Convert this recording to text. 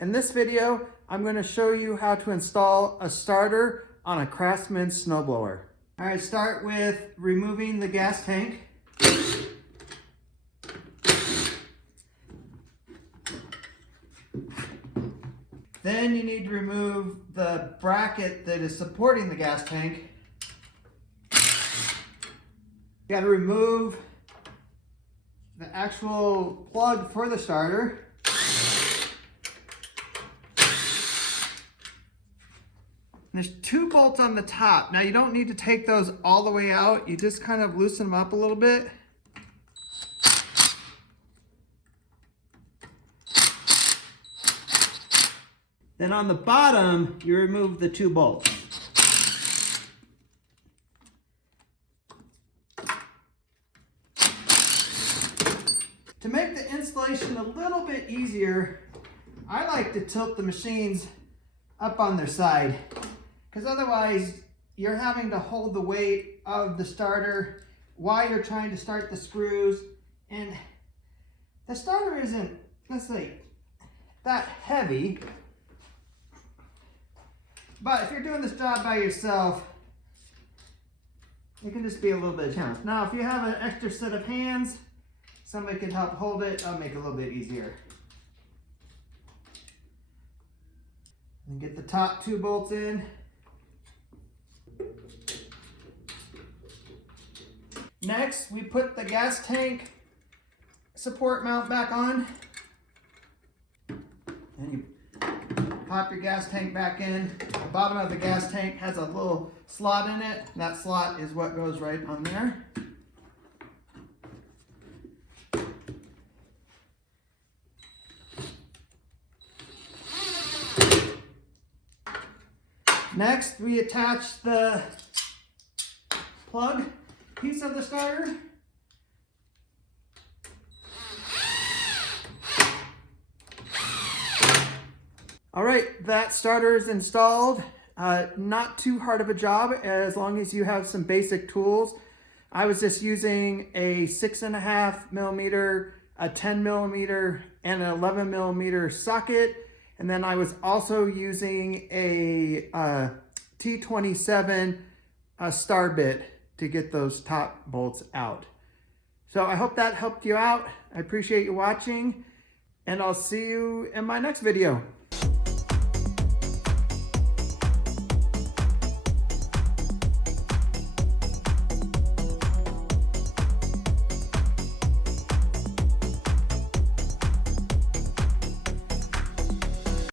In this video, I'm going to show you how to install a starter on a Craftsman snowblower. All right, start with removing the gas tank. Then you need to remove the bracket that is supporting the gas tank. You got to remove the actual plug for the starter. There's 2 bolts on the top. Now you don't need to take those all the way out. You just kind of loosen them up a little bit. Then on the bottom, you remove the 2 bolts. To make the installation a little bit easier, I like to tilt the machines up on their side, because otherwise you're having to hold the weight of the starter while you're trying to start the screws, and the starter isn't, let's say, that heavy, but if you're doing this job by yourself, it can just be a little bit of a challenge. Now if you have an extra set of hands, somebody can help hold it, that'll make it a little bit easier. And get the top 2 bolts in. Next, we put the gas tank support mount back on. And you pop your gas tank back in. The bottom of the gas tank has a little slot in it. That slot is what goes right on there. Next, we attach the plug piece of the starter. All right, that starter is installed. Not too hard of a job as long as you have some basic tools. I was just using a 6.5 millimeter, a 10 millimeter, and an 11 millimeter socket. And then I was also using a T27 star bit to get those top bolts out. So I hope that helped you out. I appreciate you watching, and I'll see you in my next video.